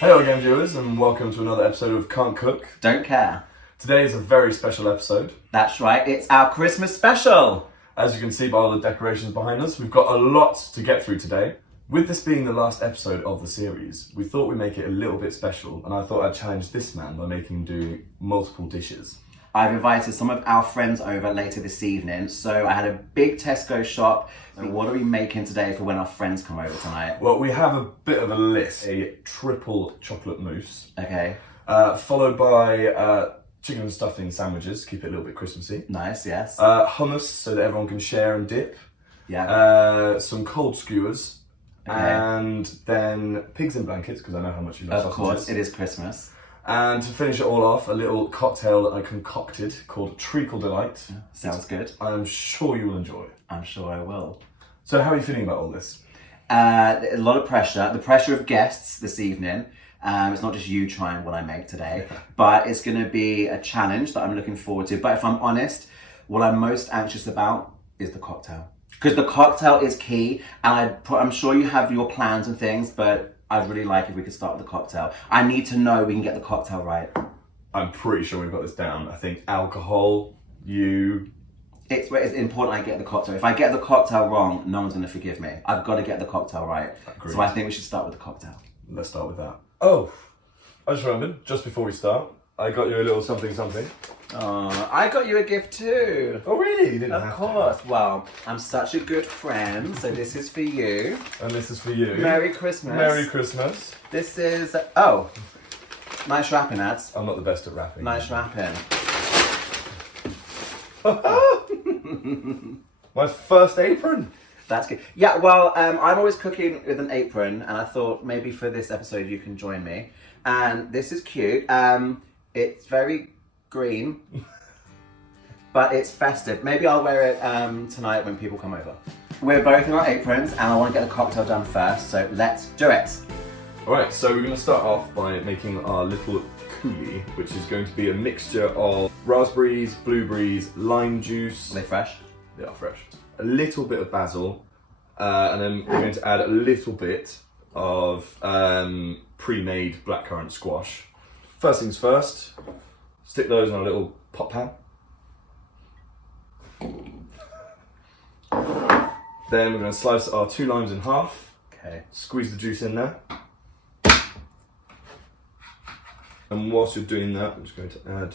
Hello again, viewers, and welcome to another episode of Can't Cook, Don't Care. Today is a very special episode. That's right, it's our Christmas special. As you can see by all the decorations behind us, we've got a lot to get through today. With this being the last episode of the series, we thought we'd make it a little bit special, and I thought I'd challenge this man by making him do multiple dishes. I've invited some of our friends over later this evening, so I had a big Tesco shop. So what are we making today for when our friends come over tonight? Well, we have a bit of a list. A triple chocolate mousse. Okay. Followed by chicken and stuffing sandwiches, keep it a little bit Christmassy. Nice, yes. Hummus, so that everyone can share and dip. Yeah. Some cold skewers. Okay. And then pigs in blankets, because I know how much you love sausages. Of course, it is Christmas. And to finish it all off, a little cocktail that I concocted called Treacle Delight. Sounds good. I'm sure you will enjoy. I'm sure I will. So how are you feeling about all this? A lot of pressure. The pressure of guests this evening. It's not just you trying what I make today, but it's going to be a challenge that I'm looking forward to. But if I'm honest, what I'm most anxious about is the cocktail. Because the cocktail is key, and I'm sure you have your plans and things, but I'd really like if we could start with the cocktail. I need to know we can get the cocktail right. I'm pretty sure we've got this down. I think alcohol, It's important I get the cocktail. If I get the cocktail wrong, no one's going to forgive me. I've got to get the cocktail right. Agreed. So I think we should start with the cocktail. Let's start with that. Oh, I just remembered, just before we start, I got you a little something. I got you a gift too. Oh really? You didn't Of have course. Well, I'm such a good friend, so this is for you. to. And this is for you. Merry Christmas. Merry Christmas. This is, nice wrapping, ads. I'm not the best at rapping. Nice wrapping. My first apron. That's good. Yeah, well, I'm always cooking with an apron, and I thought maybe for this episode you can join me. And this is cute. It's very green, but it's festive. Maybe I'll wear it tonight when people come over. We're both in our aprons, and I want to get the cocktail done first, so let's do it. Alright, so we're going to start off by making our little coulis, which is going to be a mixture of raspberries, blueberries, lime juice. Are they fresh? They are fresh. A little bit of basil, and then we're going to add a little bit of pre-made blackcurrant squash. First things first, stick those in a little pot pan. Then we're going to slice our 2 limes in half. Okay. Squeeze the juice in there. And whilst you're doing that, I'm just going to add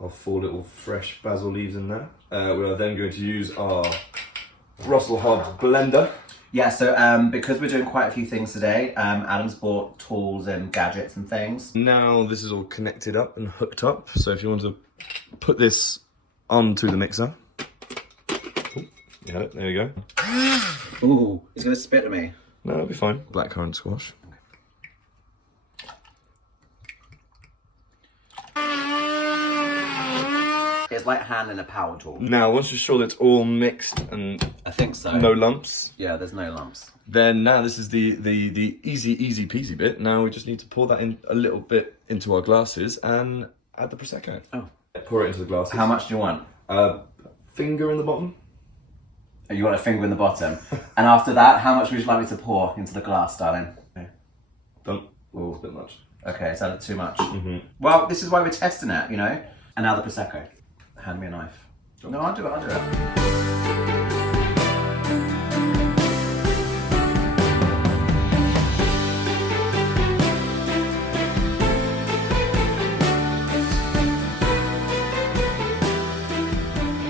our 4 little fresh basil leaves in there. We are then going to use our Russell Hobbs blender. Yeah, so because we're doing quite a few things today, Adam's bought tools and gadgets and things. Now this is all connected up and hooked up. So if you want to put this onto the mixer. Oh, you had it, there you go. Ooh, he's going to spit at me. No, it'll be fine. Blackcurrant squash. It's like handling a power tool. Now, once you're sure that it's all mixed and I think so. no lumps, Yeah, there's no lumps. then now this is the easy peasy bit. Now we just need to pour that in a little bit into our glasses and add the prosecco. Oh. Pour it into the glasses. How much do you want? Finger in the bottom. Oh, you want a finger in the bottom. And after that, how much would you like me to pour into the glass, darling? Okay. Don't. Oh, a bit much. Okay, is that too much? Mm-hmm. Well, this is why we're testing it, you know? And now the prosecco. Hand me a knife. No, I'll do it.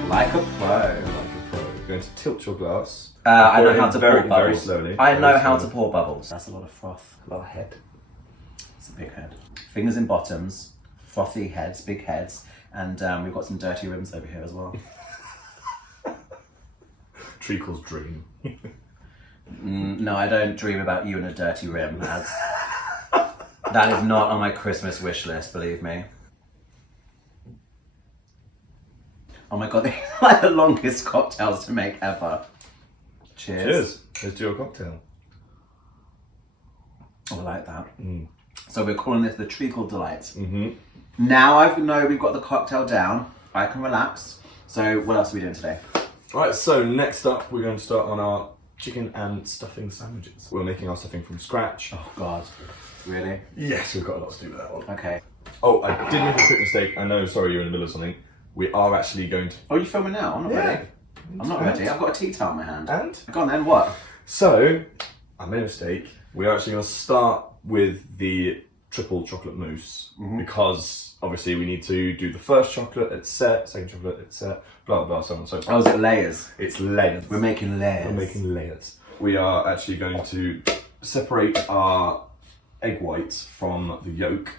Like a pro. You're going to tilt your glass. I know how to very, pour bubbles. very slowly. I know Very how to slowly. pour bubbles. That's a lot of froth, a lot of head. It's a big head. Fingers in bottoms, frothy heads, big heads, and we've got some dirty rims over here as well. Treacle's dream. No, I don't dream about you and a dirty rim. That is not on my Christmas wish list, believe me. Oh my god, these are like the longest cocktails to make ever. Cheers. Cheers. Let's do a cocktail. Oh, I like that. So we're calling this the Treacle Delight. Now I know we've got the cocktail down, I can relax. So what else are we doing today? Right, so next up we're going to start on our chicken and stuffing sandwiches. We're making our stuffing from scratch. Oh god, really? Yes, we've got a lot to do with that one. Okay. Oh, I did make a quick mistake. I know, sorry, you're in the middle of something. We are actually going to... Oh, you filming now? I'm not ready. I'm not ready. I've got a tea towel in my hand. And? Go on then, what? So, I made a mistake. We are actually going to start with the triple chocolate mousse because obviously we need to do the first chocolate, it's set, second chocolate, it's set, blah, blah, so on and so forth. Oh, is it layers? It's layers. We're making layers. We're making layers. We are actually going to separate our egg whites from the yolk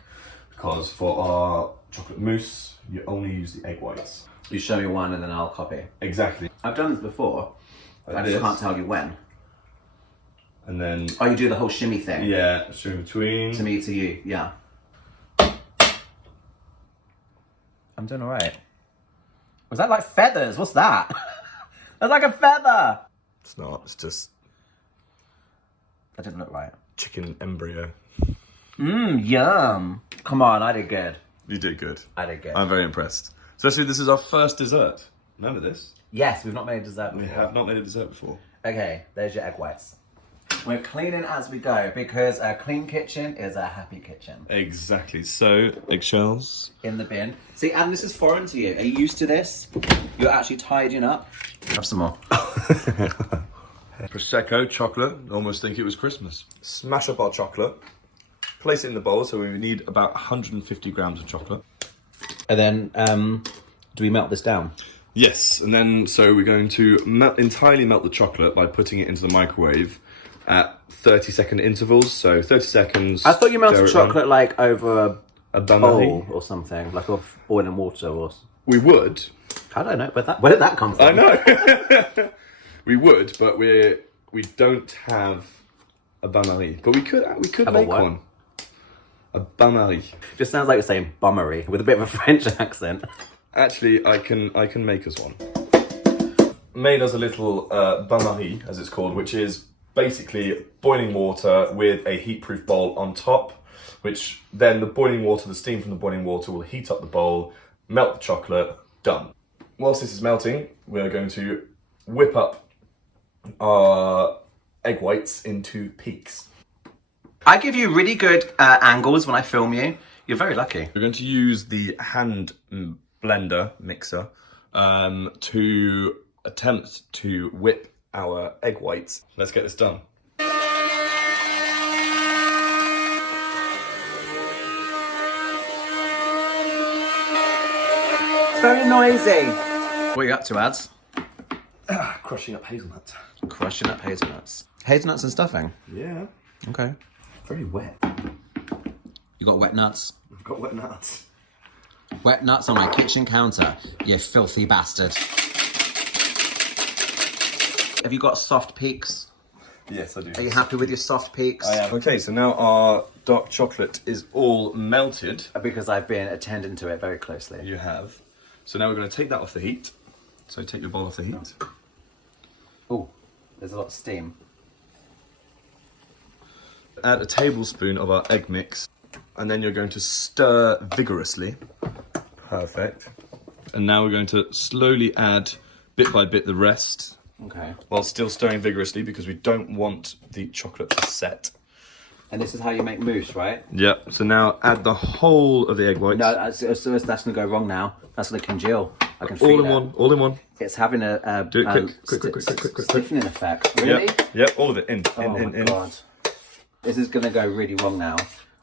because for our chocolate mousse, you only use the egg whites. You show me one and then I'll copy. Exactly. I've done this before. I just can't tell you when. And then... Oh, you do the whole shimmy thing? Yeah, shimmy between. To me, to you, yeah. I'm doing alright. Was that like feathers? What's that? That's like a feather! It's not, it's just That didn't look right. chicken embryo. Yum. Come on, I did good. You did good. I did good. I'm very impressed. Especially this is our first dessert. Remember this? Yes, we've not made a dessert before. We have not made a dessert before. Okay, there's your egg whites. We're cleaning as we go because a clean kitchen is a happy kitchen. Exactly. So, eggshells. In the bin. See, and this is foreign to you. Are you used to this? You're actually tidying up. Have some more. Prosecco, chocolate. Almost think it was Christmas. Smash up our chocolate. Place it in the bowl. So we need about 150 grams of chocolate. And then, do we melt this down? Yes. And then, so we're going to entirely melt the chocolate by putting it into the microwave at 30-second intervals. So 30 seconds. I thought you melted chocolate like over a bowl or something, like off boiling water or... We would. I don't know, where did that come from? I know. We would, but we don't have a bain-marie. But we could make one. A bain-marie. Just sounds like you're saying bummery with a bit of a French accent. Actually, I can make us one. Made us a little bain-marie, as it's called, which is basically boiling water with a heat-proof bowl on top, which then the boiling water, the steam from the boiling water will heat up the bowl, melt the chocolate, done. Whilst this is melting, we're going to whip up our egg whites into peaks. I give you really good angles when I film you. You're very lucky. We're going to use the hand blender mixer to attempt to whip our egg whites. Let's get this done. Very noisy. What are you up to, Ads? Crushing up hazelnuts. Crushing up hazelnuts. Hazelnuts and stuffing? Yeah. Okay. Very wet. You got wet nuts? We've got wet nuts. Wet nuts on my kitchen counter, you filthy bastard. Have you got soft peaks? Yes, I do. Are you happy with your soft peaks? I am. Okay, so now our dark chocolate is all melted. Because I've been attending to it very closely. You have. So now we're going to take that off the heat. So take your bowl off the heat. Oh, there's a lot of steam. Add a tablespoon of our egg mix. And then you're going to stir vigorously. Perfect. And now we're going to slowly add, bit by bit, the rest. Okay. While still stirring vigorously because we don't want the chocolate to set. And this is how you make mousse, right? Yep. So now add the whole of the egg whites. No, that's going to go wrong now. That's going to congeal. I can feel all in one. All in one. It's having a do it quick. stiffening effect. Really? Yep. All of it in. Oh my god. This is going to go really wrong now.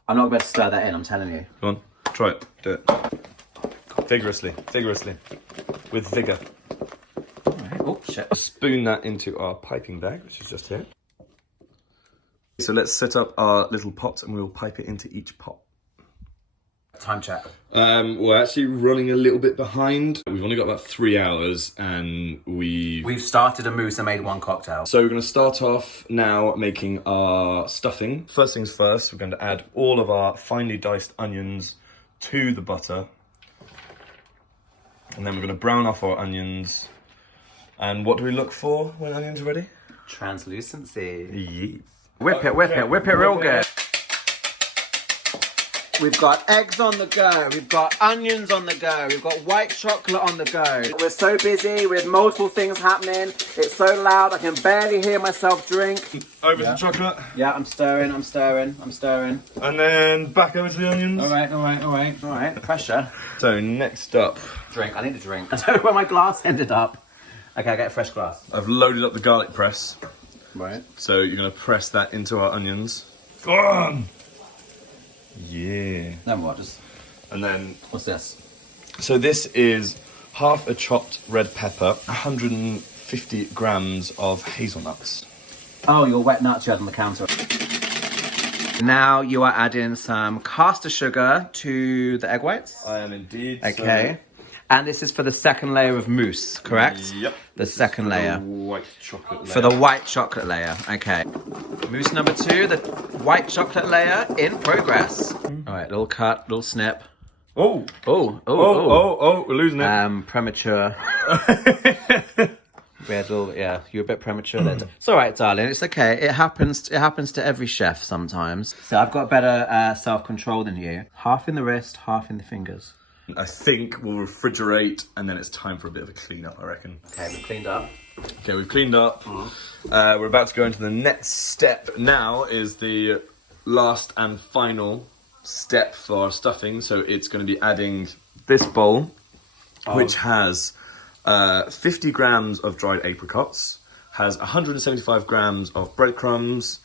I'm not going to stir that in. I'm telling you. Come on. Try it. Do it. Vigorously. With vigor. Alright. Oh shit. Spoon that into our piping bag, which is just here. So let's set up our little pot and we'll pipe it into each pot. Time check. We're actually running a little bit behind. We've only got about 3 hours and We've started a mousse and made 1 cocktail. So we're going to start off now making our stuffing. First things first, we're going to add all of our finely diced onions to the butter. And then we're going to brown off our onions. And what do we look for when onions are ready? Translucency. Yes. Whip it real good. We've got eggs on the go, we've got onions on the go, we've got white chocolate on the go. We're so busy with multiple things happening. It's so loud I can barely hear myself drink. Over to the chocolate. Yeah, I'm stirring. And then back over to the onions. All right, pressure. So next up. Drink, I need a drink. I don't know where my glass ended up. Okay, I'll get a fresh glass. I've loaded up the garlic press. Right. So you're going to press that into our onions. Go on! Yeah. Then what? Just. And then. What's this? So this is half a chopped red pepper, 150 grams of hazelnuts. Oh, your wet nuts you had on the counter. Now you are adding some caster sugar to the egg whites. I am indeed. Okay. And this is for the second layer of mousse, correct? Yep. The second layer. The white chocolate layer. For the white chocolate layer, okay. Mousse number 2, the white chocolate layer in progress. All right, little cut, little snip. Oh, we're losing it. Premature. We had a little, yeah, you're a bit premature there. It's all right, darling. It's okay. It happens to every chef sometimes. So I've got better self-control than you. Half in the wrist, half in the fingers. I think we'll refrigerate and then it's time for a bit of a clean up, I reckon. Okay, we've cleaned up. Okay, we've cleaned up. We're about to go into the next step. Now is the last and final step for our stuffing. So it's going to be adding this bowl, which has 50 grams of dried apricots, has 175 grams of breadcrumbs,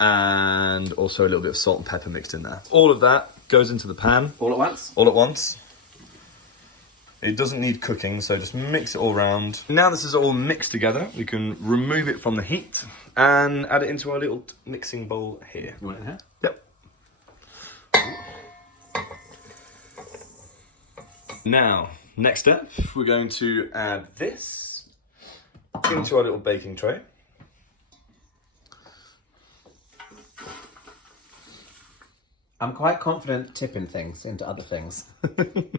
and also a little bit of salt and pepper mixed in there. All of that goes into the pan. All at once? All at once. It doesn't need cooking, so just mix it all around. Now this is all mixed together, we can remove it from the heat and add it into our little mixing bowl here. You want it in here? Yep. Now, next step, we're going to add this into our little baking tray. I'm quite confident tipping things into other things.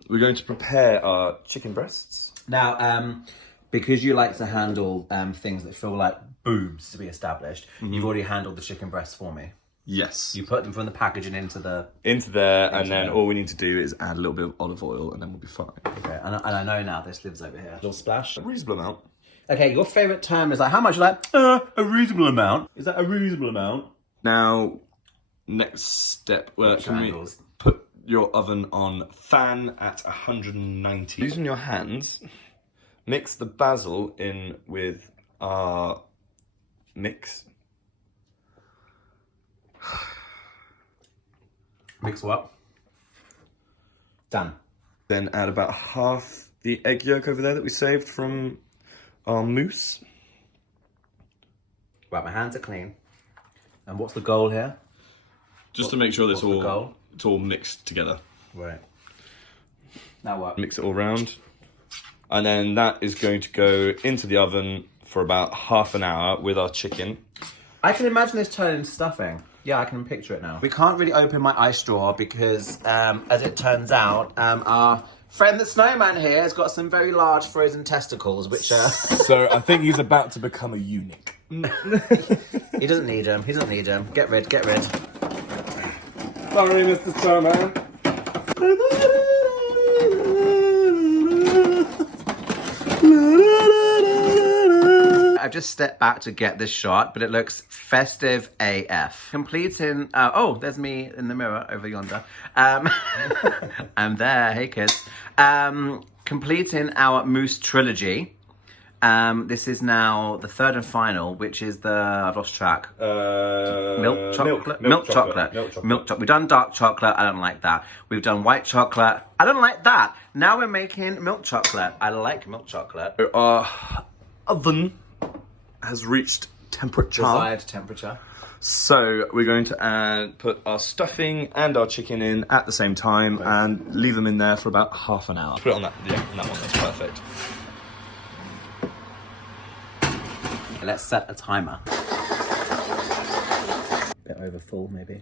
We're going to prepare our chicken breasts. Now, because you like to handle things that feel like boobs to be established, you've already handled the chicken breasts for me. Yes. You put them from the packaging into there, and then all we need to do is add a little bit of olive oil and then we'll be fine. Okay, and I know now this lives over here. Little splash. A reasonable amount. Okay, your favourite term is like, how much? You're like, a reasonable amount. Is that a reasonable amount? Now, next step, can we put your oven on fan at 190. Using your hands, mix the basil in with our mix. Mix what? Done. Then add about half the egg yolk over there that we saved from our mousse. Right, my hands are clean. And what's the goal here? Just to make sure that it's all mixed together. Right. Now what? Mix it all around. And then that is going to go into the oven for about half an hour with our chicken. I can imagine this turning into stuffing. Yeah, I can picture it now. We can't really open my ice straw because, as it turns out, our friend the snowman here has got some very large frozen testicles, which are... So I think he's about to become a eunuch. He doesn't need them. He doesn't need them. Get rid. Sorry, Mr. Snowman. I've just stepped back to get this shot, but it looks festive AF. Completing, there's me in the mirror over yonder. I'm there, hey kids. Completing our mousse trilogy. This is now the third and final, which is I've lost track. Milk chocolate. We've done dark chocolate, I don't like that. We've done white chocolate, I don't like that. Now we're making milk chocolate. I like milk chocolate. Our oven has reached temperature. Desired temperature. So we're going to put our stuffing and our chicken in at the same time and leave them in there for about half an hour. Put it on that, on that one, that's perfect. Let's set a timer. Bit over full, maybe.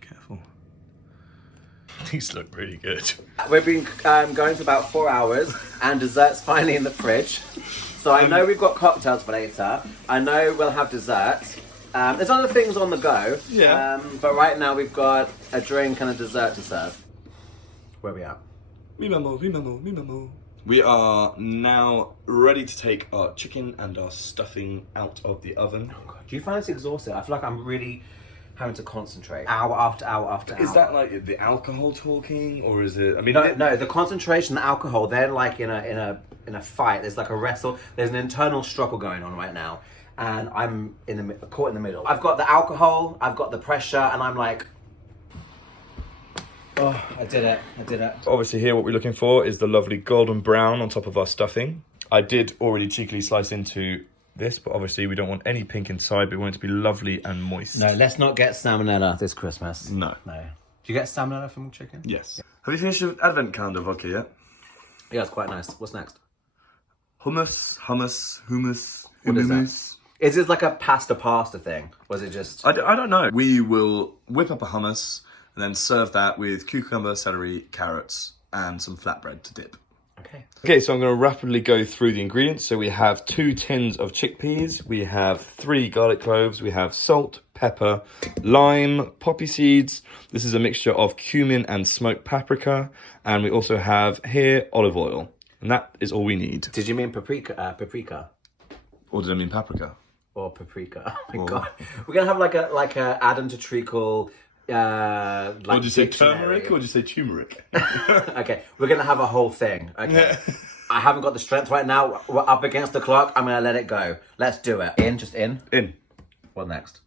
Careful. These look really good. We've been going for about 4 hours, and dessert's finally in the fridge. So I know we've got cocktails for later. I know we'll have desserts. There's other things on the go. Yeah. But right now we've got a drink and a dessert to serve. Where are we at? Mi mammo, mi mammo, mi mammo. We are now ready to take our chicken and our stuffing out of the oven. Oh God. Do you find this exhausting? I feel like I'm really having to concentrate. Hour after hour after hour. Is that like the alcohol talking, or is it? I mean, No, the concentration, the alcohol. They're like in a fight. There's like a wrestle. There's an internal struggle going on right now, and I'm caught in the middle. I've got the alcohol, I've got the pressure, and I'm like, oh, I did it. Obviously here what we're looking for is the lovely golden brown on top of our stuffing. I did already cheekily slice into this, but obviously we don't want any pink inside, but we want it to be lovely and moist. No, let's not get salmonella this Christmas. No. Do you get salmonella from chicken? Yes. Have you finished your advent calendar vodka yet? Yeah, it's quite nice. What's next? Hummus. What is that? Is it like a pasta thing? Or is it just... I don't know. We will whip up a hummus and then serve that with cucumber, celery, carrots, and some flatbread to dip. Okay, so I'm going to rapidly go through the ingredients. So we have 2 tins of chickpeas, we have 3 garlic cloves, we have salt, pepper, lime, poppy seeds. This is a mixture of cumin and smoked paprika. And we also have here olive oil. And that is all we need. Did you mean paprika? Or did I mean paprika? Or paprika. Oh my God. We're going to have like a Adam to treacle... Or did you say turmeric or did you say turmeric? Okay, we're gonna have a whole thing. Okay, I haven't got the strength right now. We're up against the clock. I'm gonna let it go. Let's do it. Just in. What next?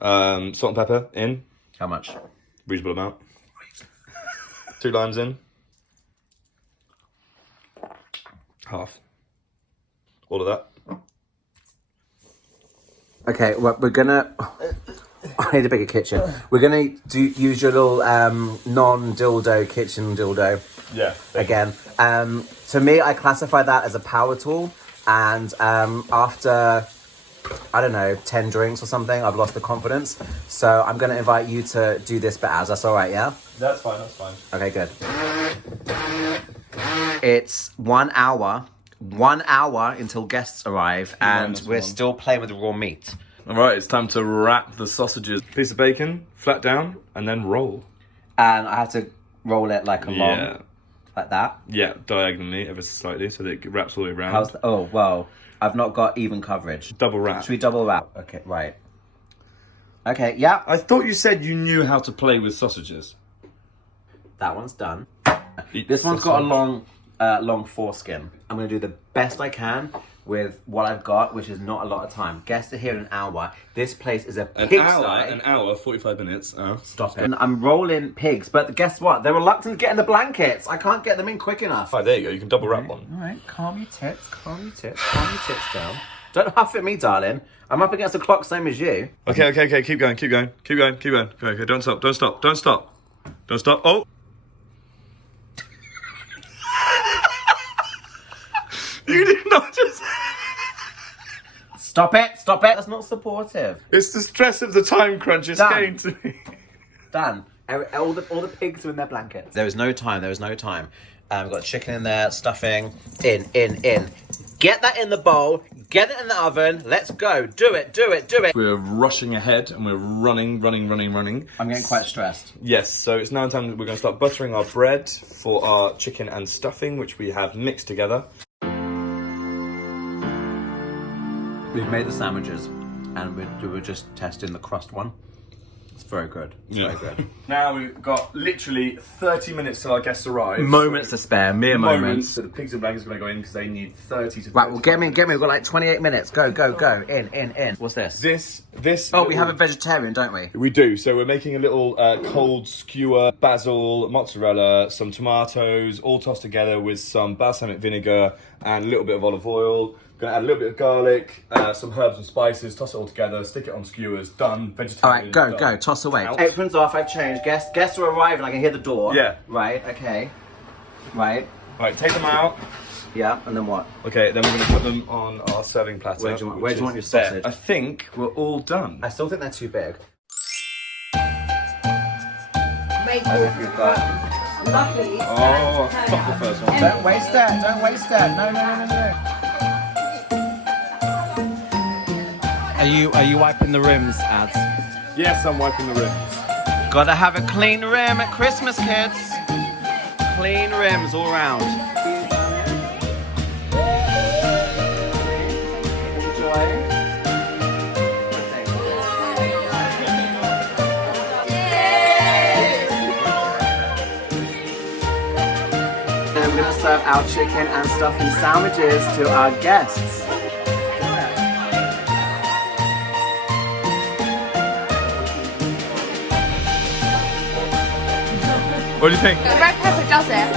Salt and pepper in. How much? Reasonable amount. 2 limes in. Half. All of that. Okay, well, we're gonna. I need a bigger kitchen. We're gonna use your little non-dildo kitchen dildo. Yeah. Again, to me, I classify that as a power tool. And after, I don't know, 10 drinks or something, I've lost the confidence. So I'm gonna invite you to do this bit as. That's all right, yeah? That's fine. Okay, good. It's 1 hour. 1 hour until guests arrive, and we're still playing with the raw meat. All right, it's time to wrap the sausages. Piece of bacon, flat down, and then roll. And I have to roll it like along, like that? Yeah, diagonally, ever so slightly, so that it wraps all the way around. Oh, well, I've not got even coverage. Double wrap. Should we double wrap? Okay, right. Okay, yeah. I thought you said you knew how to play with sausages. That one's done. This one's got a long foreskin. I'm going to do the best I can with what I've got, which is not a lot of time. Guests are here in an hour. This place is a pigsty. An hour, 45 minutes. Oh. Stop it. And I'm rolling pigs, but guess what? They're reluctant to get in the blankets. I can't get them in quick enough. Oh, there you go. You can double wrap one. All right, calm your tits down. Don't huff at me, darling. I'm up against the clock, same as you. Okay. Keep going. Okay, don't stop. Oh. You did not just... Stop it. That's not supportive. It's the stress of the time crunch. It's getting to me. Dan, all the pigs are in their blankets. There is no time. We've got chicken in there, stuffing. In. Get that in the bowl. Get it in the oven. Let's go. Do it. We're rushing ahead and we're running. I'm getting quite stressed. Yes, so it's now time that we're going to start buttering our bread for our chicken and stuffing, which we have mixed together. We've made the sandwiches, and we're just testing the crust one. It's very good. Very good. Now we've got literally 30 minutes till our guests arrive. Moments to spare, mere moments. So the pigs and blankets are going to go in because they need 30 to... Right, well, get me. We've got like 28 minutes. Go. In. What's this? This. Oh, we have a vegetarian, don't we? We do. So we're making a little cold skewer, basil, mozzarella, some tomatoes, all tossed together with some balsamic vinegar and a little bit of olive oil. Gonna add a little bit of garlic, some herbs and spices, toss it all together, stick it on skewers, done, vegetarian. All right, go, done. go, toss away. Out. Aprons off, I've changed. Guests are arriving, I can hear the door. Yeah. Right, okay. Right. Right, take them out. Yeah, and then what? Okay, then we're gonna put them on our serving platter. Where do you want your there. sausage? I think we're all done. I still think they're too big. Luckily. Oh, fuck the first one. Don't waste that, don't waste that. No. Are you wiping the rims, Ads? Yes, I'm wiping the rims. Gotta have a clean rim at Christmas, kids. Clean rims all round. Enjoy. And we're gonna serve our chicken and stuffing sandwiches to our guests. What do you think? The red pepper does it.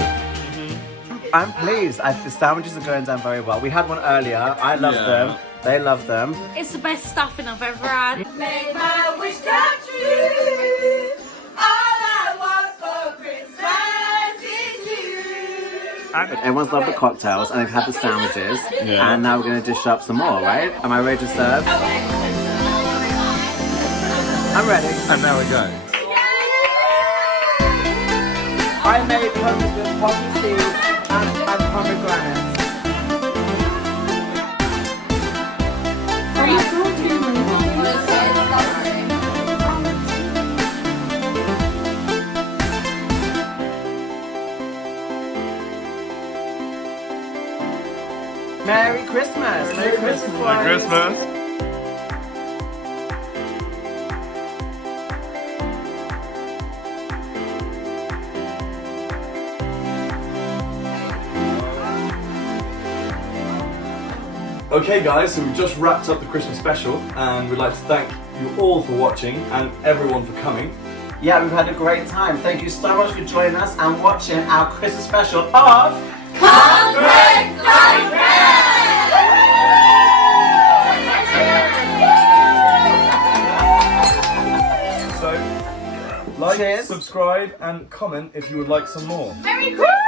I'm pleased. The sandwiches are going down very well. We had one earlier. I loved them. They love them. It's the best stuffing I've ever had. Make my wish come true. All I want for Christmas is you. Everyone's loved the cocktails and they've had the sandwiches. Yeah. And now we're going to dish up some more, right? Am I ready to serve? I'm ready. And now we go. I made hummus with poppy seeds and pomegranates. Are you talking? Merry Christmas! Merry Christmas! Merry Christmas. Okay guys, so we've just wrapped up the Christmas special and we'd like to thank you all for watching and everyone for coming. Yeah, we've had a great time. Thank you so much for joining us and watching our Christmas special of So, like, Cheers. subscribe and comment if you would like some more. Merry Christmas!